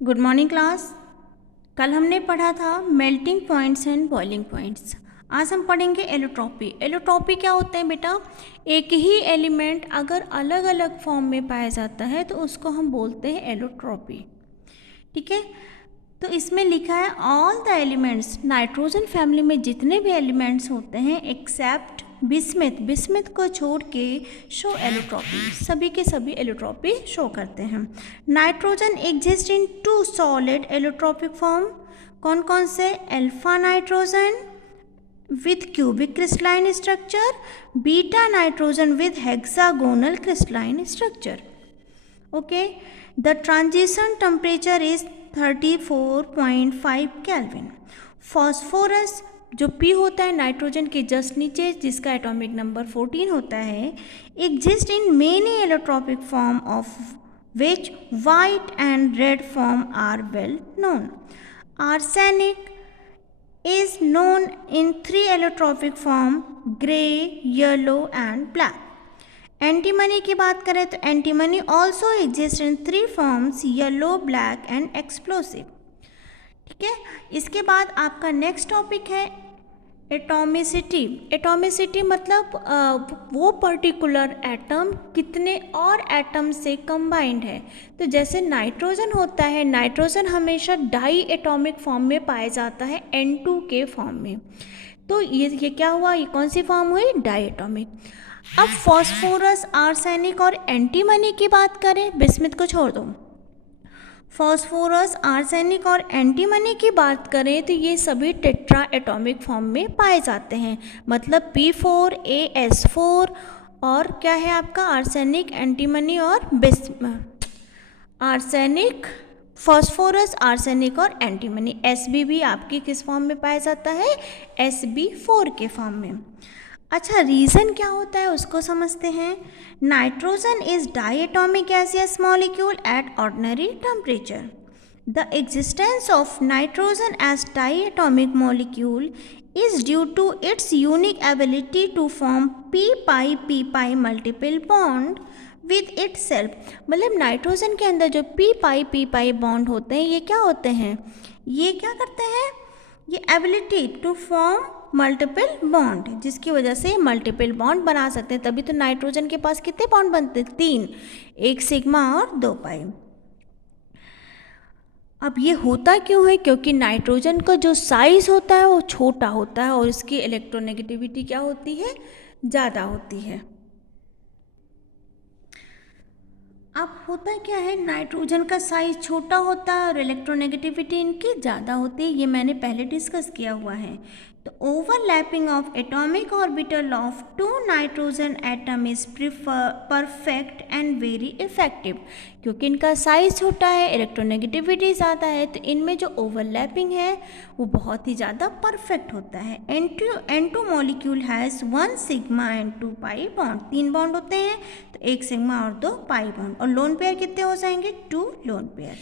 Good morning class. कल हमने पढ़ा था melting points and boiling points. आज हम पढ़ेंगे एलोट्रॉपी। एलोट्रॉपी क्या होता है बेटा? एक ही एलिमेंट अगर अलग अलग फॉर्म में पाया जाता है तो उसको हम बोलते हैं एलोट्रॉपी। ठीक है, तो इसमें लिखा है all the elements, nitrogen family में जितने भी एलिमेंट्स होते हैं एक्सेप्ट बिस्मथ, बिस्मथ को छोड़ के शो एलोट्रॉपी, सभी के सभी एलोट्रॉपी शो करते हैं। Nitrogen exist in two solid allotropic form. कौन कौन से? Alpha nitrogen with cubic crystalline structure, beta nitrogen with hexagonal crystalline structure. Okay, the transition temperature is 34.5 Kelvin. Phosphorus जो P होता है नाइट्रोजन के जस्ट नीचे, जिसका एटॉमिक नंबर 14 होता है, exist in many allotropic form of which white and red form are well known. Arsenic is known in three allotropic form: gray, yellow and black. Antimony की बात करें तो antimony also exist in three forms: yellow, black and explosive. ठीक है, इसके बाद आपका next topic है एटॉमिसिटी। एटॉमिसिटी मतलब वो पर्टिकुलर एटम कितने और एटम से कंबाइंड है। तो जैसे नाइट्रोजन होता है, नाइट्रोजन हमेशा डाई एटॉमिक फॉर्म में पाया जाता है N2 के फॉर्म में। तो ये क्या हुआ, ये कौन सी फॉर्म हुई? Diatomic. अब फॉस्फोरस, आर्सेनिक और एंटीमनी की बात करें, बिस्मथ को छोड़ दो, फॉस्फोरस, आर्सेनिक और एंटीमनी की बात करें तो ये सभी टेट्रा एटॉमिक फॉर्म में पाए जाते हैं। मतलब P4AS4 और क्या है आपका आर्सेनिक, एंटीमनी और आर्सेनिक, फॉस्फोरस, आर्सेनिक और एंटीमनी। Sb भी आपकी किस फॉर्म में पाया जाता है? Sb4 के फॉर्म में। अच्छा, रीज़न क्या होता है उसको समझते हैं। Nitrogen is diatomic gaseous molecule at ordinary temperature. The existence of nitrogen as diatomic molecule is due to its unique ability to form p-pi multiple bond with itself। मतलब नाइट्रोजन के अंदर जो p-pi बॉन्ड होते हैं, ये क्या होते हैं? ये क्या करते हैं? ये ability to form multiple bond, जिसकी वजह से मल्टीपल बॉन्ड बना सकते हैं। तभी तो नाइट्रोजन के पास कितने बॉन्ड बनते हैं? 3, एक सिग्मा और 2 पाई। अब ये होता क्यों है? क्योंकि नाइट्रोजन का जो साइज होता है वो छोटा होता है और इसकी इलेक्ट्रोनेगेटिविटी क्या होती है? ज़्यादा होती है। अब होता क्या है, नाइट्रोजन का साइज छोटा होता है और इलेक्ट्रोनेगेटिविटी इनकी ज़्यादा होती है, ये मैंने पहले डिस्कस किया हुआ है। तो overlapping of atomic orbital of 2 nitrogen atom is perfect and very effective. क्योंकि इनका साइज छोटा है, इलेक्ट्रोनेगेटिविटी ज़्यादा है, तो इनमें जो ओवरलैपिंग है वो बहुत ही ज़्यादा परफेक्ट होता है। N2 molecule has 1 sigma and 2 pi bond. 3 bond होते हैं, तो 1 सिग्मा और 2 पाई बॉन्ड। और लोन पेयर कितने हो जाएंगे? 2 लोन पेयर।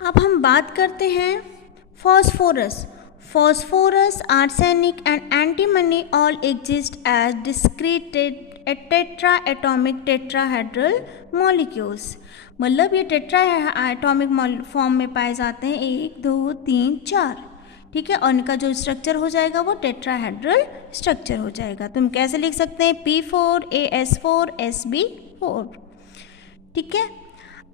अब हम बात करते हैं phosphorus. Phosphorus, arsenic and antimony all exist as discrete tetraatomic tetrahedral molecules। मतलब ये टेट्रा एटॉमिक फॉर्म में पाए जाते हैं, 1 2 3 4। ठीक है, और इनका जो स्ट्रक्चर हो जाएगा वो टेट्राहेड्रल स्ट्रक्चर हो जाएगा। तो हम कैसे लिख सकते हैं? P4AS4 Sb4। ठीक है,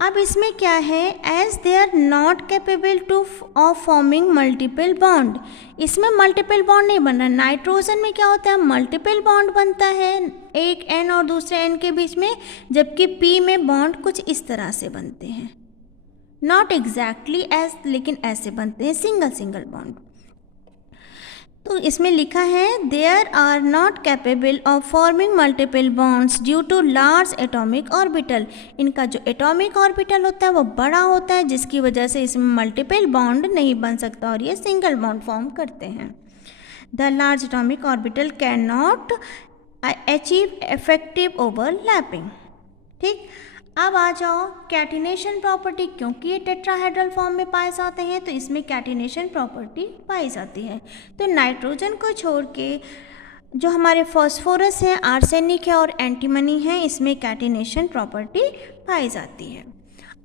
अब इसमें क्या है, as they are not capable to of forming multiple bond. इसमें मल्टीपल बॉन्ड नहीं बन रहा। नाइट्रोजन में क्या होता है? मल्टीपल बॉन्ड बनता है एक N और दूसरे N के बीच में, जबकि P में बॉन्ड कुछ इस तरह से बनते हैं, नॉट एग्जैक्टली एज, लेकिन ऐसे बनते हैं सिंगल सिंगल बॉन्ड। तो इसमें लिखा है there are not capable of forming multiple bonds due to large atomic orbital. इनका जो एटॉमिक ऑर्बिटल होता है वो बड़ा होता है, जिसकी वजह से इसमें मल्टीपल बॉन्ड नहीं बन सकता और ये सिंगल बॉन्ड फॉर्म करते हैं। The large atomic orbital can not achieve effective overlapping. ठीक, अब आ जाओ कैटिनेशन प्रॉपर्टी। क्योंकि ये टेट्राहेड्रल फॉर्म में पाए जाते हैं तो इसमें कैटिनेशन प्रॉपर्टी पाई जाती है। तो नाइट्रोजन को छोड़ के जो हमारे फॉस्फोरस है, आर्सेनिक है और एंटीमनी है, इसमें कैटिनेशन प्रॉपर्टी पाई जाती है।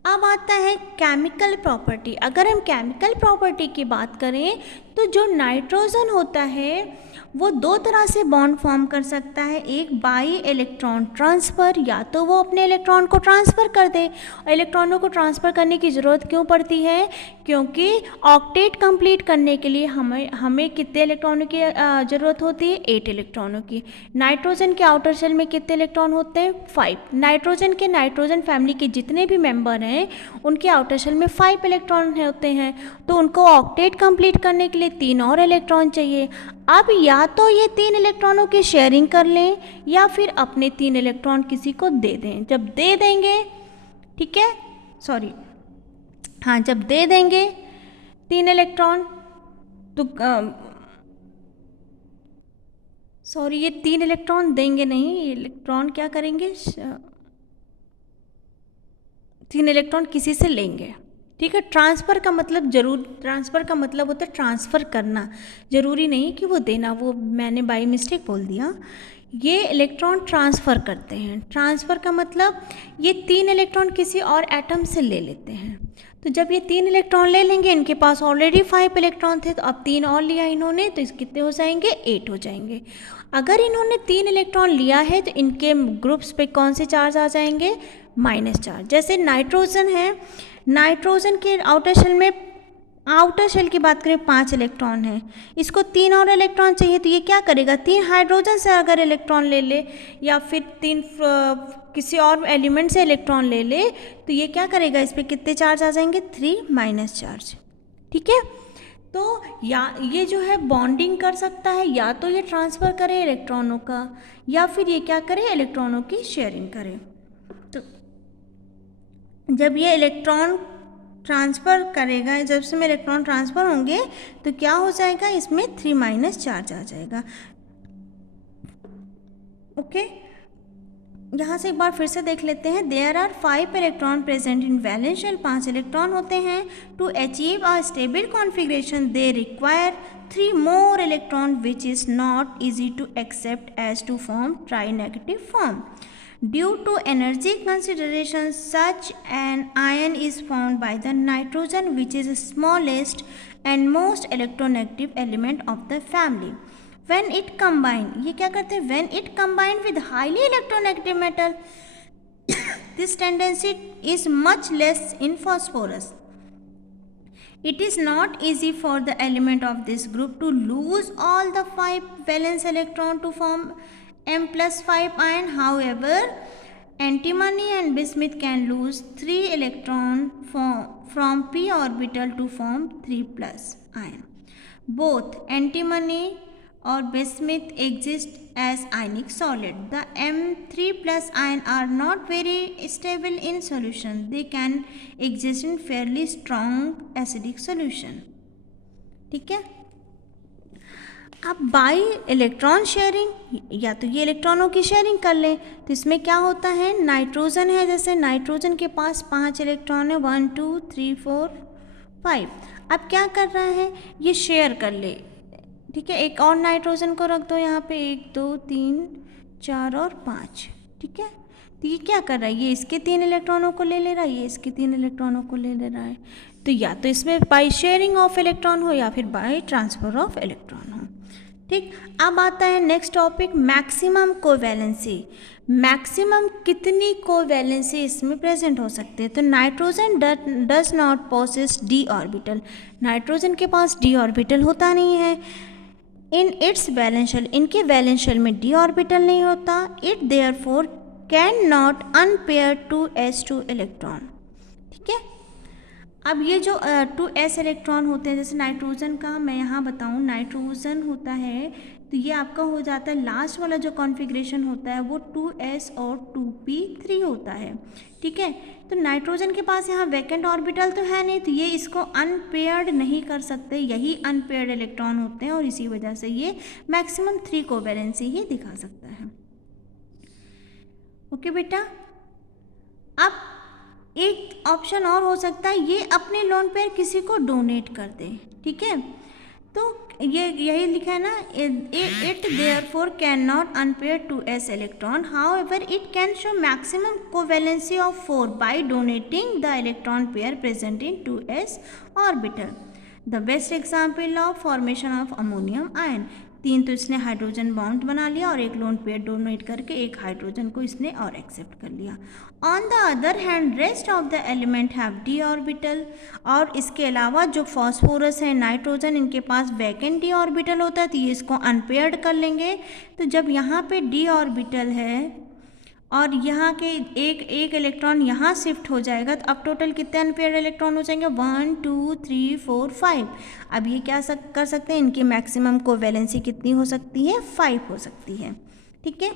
अब आता है केमिकल प्रॉपर्टी। अगर हम केमिकल प्रॉपर्टी की बात करें तो जो नाइट्रोजन होता है वो दो तरह से बॉन्ड फॉर्म कर सकता है। एक बाई इलेक्ट्रॉन ट्रांसफ़र, या तो वो अपने इलेक्ट्रॉन को ट्रांसफ़र कर दे। इलेक्ट्रॉनों को ट्रांसफ़र करने की ज़रूरत क्यों पड़ती है? क्योंकि ऑक्टेट कंप्लीट करने के लिए हमें कितने इलेक्ट्रॉनों की ज़रूरत होती है? 8 इलेक्ट्रॉनों की। नाइट्रोजन के आउटर शेल में कितने इलेक्ट्रॉन होते हैं? 5। नाइट्रोजन फैमिली के जितने भी मेंबर हैं उनके आउटर शेल में 5 इलेक्ट्रॉन होते हैं, तो उनको ऑक्टेट कंप्लीट करने के लिए 3 और इलेक्ट्रॉन चाहिए। अब या तो ये 3 इलेक्ट्रॉनों की शेयरिंग कर लें या फिर अपने 3 इलेक्ट्रॉन किसी को दे दें। जब दे देंगे, ठीक है, जब दे देंगे 3 इलेक्ट्रॉन तो ये 3 इलेक्ट्रॉन देंगे नहीं, ये इलेक्ट्रॉन क्या करेंगे? 3 इलेक्ट्रॉन किसी से लेंगे, ठीक है। ट्रांसफ़र का मतलब होता है ट्रांसफ़र करना, ज़रूरी नहीं कि वो देना, वो मैंने बाई मिस्टेक बोल दिया। ये इलेक्ट्रॉन ट्रांसफ़र करते हैं। ट्रांसफ़र का मतलब ये 3 इलेक्ट्रॉन किसी और एटम से ले लेते हैं। तो जब ये 3 इलेक्ट्रॉन ले लेंगे, इनके पास ऑलरेडी 5 इलेक्ट्रॉन थे, तो अब 3 और लिया इन्होंने, तो इस कितने हो जाएंगे? 8 हो जाएंगे। अगर इन्होंने 3 इलेक्ट्रॉन लिया है तो इनके ग्रुप्स पे कौन से चार्ज आ जाएंगे? Minus charge. जैसे नाइट्रोजन है, नाइट्रोजन के आउटर शेल की बात करें 5 इलेक्ट्रॉन है, इसको 3 और इलेक्ट्रॉन चाहिए, तो ये क्या करेगा? 3 हाइड्रोजन से अगर इलेक्ट्रॉन ले ले या फिर 3 किसी और एलिमेंट से इलेक्ट्रॉन ले ले, तो ये क्या करेगा? इस पर कितने चार्ज आ जाएंगे? 3 माइनस चार्ज, ठीक है। तो या ये जो है बॉन्डिंग कर सकता है, या तो ये ट्रांसफ़र करे इलेक्ट्रॉनों का, या फिर ये क्या करे? इलेक्ट्रॉनों की शेयरिंग करे। तो जब ये इलेक्ट्रॉन ट्रांसफ़र करेगा, जब से में इलेक्ट्रॉन ट्रांसफ़र होंगे तो क्या हो जाएगा? इसमें 3 माइनस चार्ज आ जाएगा। ओके, यहाँ से एक बार फिर से देख लेते हैं। There are 5 electron present in valence shell, 5 electron होते हैं। To achieve a stable configuration they require 3 more electron which is not easy to accept as to form tri negative form. Due to energy considerations, such an ion is formed by the nitrogen, which is the smallest and most electronegative element of the family. When it combine, ये क्या करते हैं? When it combine with highly electronegative metal, this tendency is much less in phosphorus. It is not easy for the element of this group to lose all the 5 valence electron to form M+5 ion. However, antimony and bismuth can lose 3 electron from p orbital to form 3+ ion. Both antimony or bismuth exist as ionic solid. The M3+ ion are not very stable in solution. They can exist in fairly strong acidic solution. ठीक है। अब by electron sharing, या तो ये इलेक्ट्रॉनों की sharing कर लें, तो इसमें क्या होता है? नाइट्रोजन है, जैसे नाइट्रोजन के पास 5 इलेक्ट्रॉन है, 1 2 3 4 5। अब क्या कर रहा है? ये शेयर कर ले, ठीक है। एक और नाइट्रोजन को रख दो यहाँ पे, 1 2 3 4 और 5, ठीक है। तो ये क्या कर रहा है? ये इसके 3 इलेक्ट्रॉनों को ले रहा है, ये इसके 3 इलेक्ट्रॉनों को ले रहा है। तो या तो इसमें बाई शेयरिंग ऑफ इलेक्ट्रॉन हो या फिर बाई ट्रांसफ़र ऑफ इलेक्ट्रॉन हो, ठीक। अब आता है next topic, maximum covalency. Maximum कितनी कोवैलेंसी इसमें प्रेजेंट हो सकती है? तो nitrogen does not possess D orbital, nitrogen के पास डी ऑर्बिटल होता नहीं है। इन इट्स वैलेंस शेल, इनके वैलेंस शेल में डी ऑर्बिटल नहीं होता। It therefore can not unpair two s2 electron, ठीक है। अब ये जो 2s इलेक्ट्रॉन होते हैं, जैसे नाइट्रोजन का मैं यहाँ बताऊँ, नाइट्रोजन होता है तो ये आपका हो जाता है, लास्ट वाला जो कॉन्फ़िगरेशन होता है वो 2s और 2p3 होता है, ठीक है। तो नाइट्रोजन के पास यहाँ वैकेंट ऑर्बिटल तो है नहीं, तो ये इसको अनपेयर्ड नहीं कर सकते, यही अनपेयर्ड इलेक्ट्रॉन होते हैं और इसी वजह से ये मैक्सिमम 3 कोवैलेंसी ही दिखा सकता है। ओके बेटा, अब एक ऑप्शन और हो सकता है, ये अपने लोन पेयर किसी को डोनेट कर दे, ठीक है। तो ये यही लिखा है ना, it therefore can not unpair two S electron, however it can show maximum covalency of 4 by donating the electron pair present in 2s orbital. The best example of formation of ammonium ion, 3 तो इसने hydrogen bond बना लिया और एक lone pair donate करके एक hydrogen को इसने और एक्सेप्ट कर लिया। On the other hand rest of the element have D orbital, और इसके अलावा जो फॉस्फोरस है, नाइट्रोजन, इनके पास वैकेंट डी ऑर्बिटल होता है, तो ये इसको अनपेयर्ड कर लेंगे। तो जब यहाँ पे डी ऑर्बिटल है और यहाँ के एक इलेक्ट्रॉन यहाँ शिफ्ट हो जाएगा, तो अब टोटल कितने अनपेयर्ड इलेक्ट्रॉन हो जाएंगे, 1 2 3 4 5। अब ये क्या कर सकते हैं, इनकी मैक्सिमम कोवैलेंसी कितनी हो सकती है, 5 हो सकती है। ठीक है।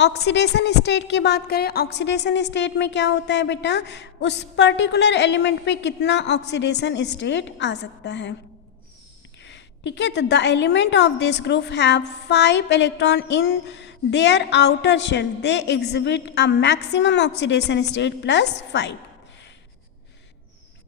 ऑक्सीडेशन स्टेट की बात करें, ऑक्सीडेशन स्टेट में क्या होता है बेटा, उस पर्टिकुलर एलिमेंट पे कितना ऑक्सीडेशन स्टेट आ सकता है। ठीक है। तो the element of this group have 5 electron in their outer shell, they exhibit a maximum oxidation state +5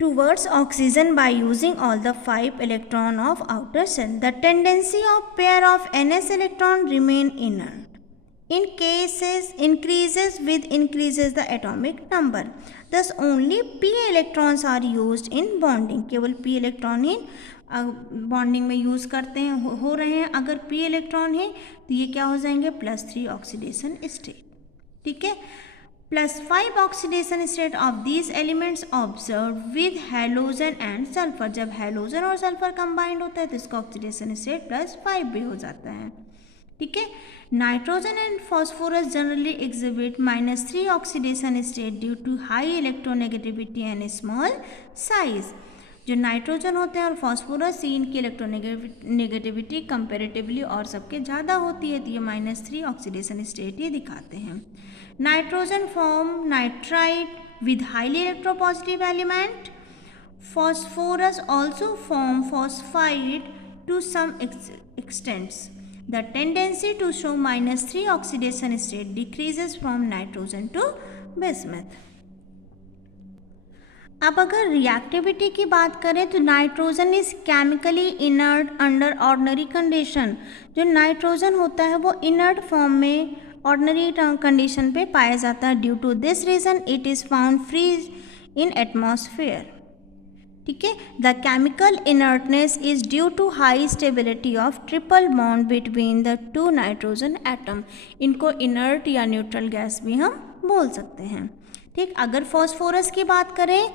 towards oxygen by using all the 5 electron of outer shell. The tendency of pair of ns electron remain inert. In cases increases with increases the atomic number. Thus only p electrons are used in bonding. केवल p electron ही bonding में use करते हैं, हो रहे हैं। अगर p electron है तो ये क्या हो जाएंगे, +3 ऑक्सीडेशन स्टेट। ठीक है। +5 oxidation state of these elements observe with halogen and sulphur. जब हैलोजन और सल्फर कंबाइंड होता है तो इसका ऑक्सीडेशन स्टेट +5 भी हो जाता है। ठीक है। Nitrogen and phosphorus generally exhibit -3 oxidation state due to high electronegativity and small size. जो नाइट्रोजन होते हैं और फॉस्फोरस, इनकी इलेक्ट्रोनेगेटिविटी कंपेरेटिवली और सबके ज़्यादा होती है, तो ये -3 ऑक्सीडेशन स्टेट ये दिखाते हैं। Nitrogen form nitride with highly electropositive element, phosphorus also form phosphide to some extents. The tendency to show -3 oxidation state decreases from nitrogen to bismuth. अब अगर रिएक्टिविटी की बात करें तो nitrogen is chemically inert under ordinary condition. जो nitrogen होता है वो इनर्ट फॉर्म में ऑर्डिनरी कंडीशन पे पाया जाता है। Due to this reason it is found free in atmosphere. ठीक है। The chemical inertness is due to high stability of triple bond between the 2 nitrogen atom. इनको इनर्ट या न्यूट्रल गैस भी हम बोल सकते हैं। ठीक। अगर फॉस्फोरस की बात करें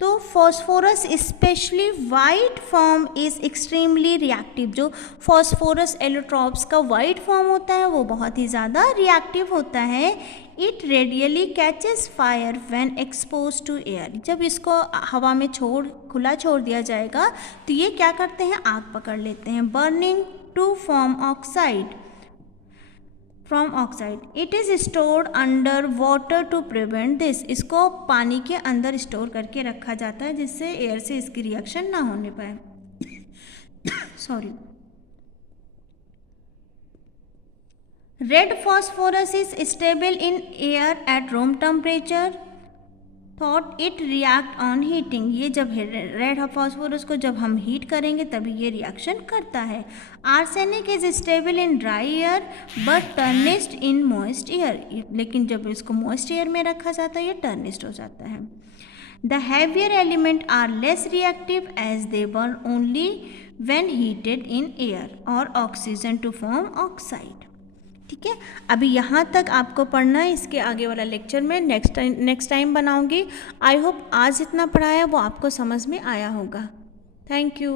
तो phosphorus specially white form is extremely reactive. जो फॉस्फोरस एलोट्रॉप्स का वाइट फॉर्म होता है वो बहुत ही ज़्यादा रिएक्टिव होता है। It readily catches fire when expose to air. जब इसको हवा में खुला छोड़ दिया जाएगा तो ये क्या करते हैं, आग पकड़ लेते हैं। Burning to form oxide from oxide, it is stored under water to prevent this. इसको पानी के अंदर स्टोर करके रखा जाता है जिससे एयर से इसकी रिएक्शन ना होने पाए। Sorry. Red phosphorus is stable in air at room temperature, thought it react on heating. ये जब रेड फॉस्फोरस को जब हम हीट करेंगे तभी ये रिएक्शन करता है। Arsenic is stable in dry air but tarnishes in moist air. लेकिन जब इसको मॉइस्ट एयर में रखा जाता है ये टर्निस्ट हो जाता है। The heavier element are less reactive as they burn only when heated in air और ऑक्सीजन टू फॉर्म ऑक्साइड। ठीक है। अभी यहाँ तक आपको पढ़ना है, इसके आगे वाला लेक्चर में नेक्स्ट टाइम बनाऊंगी। आई होप आज इतना पढ़ाया वो आपको समझ में आया होगा। Thank you.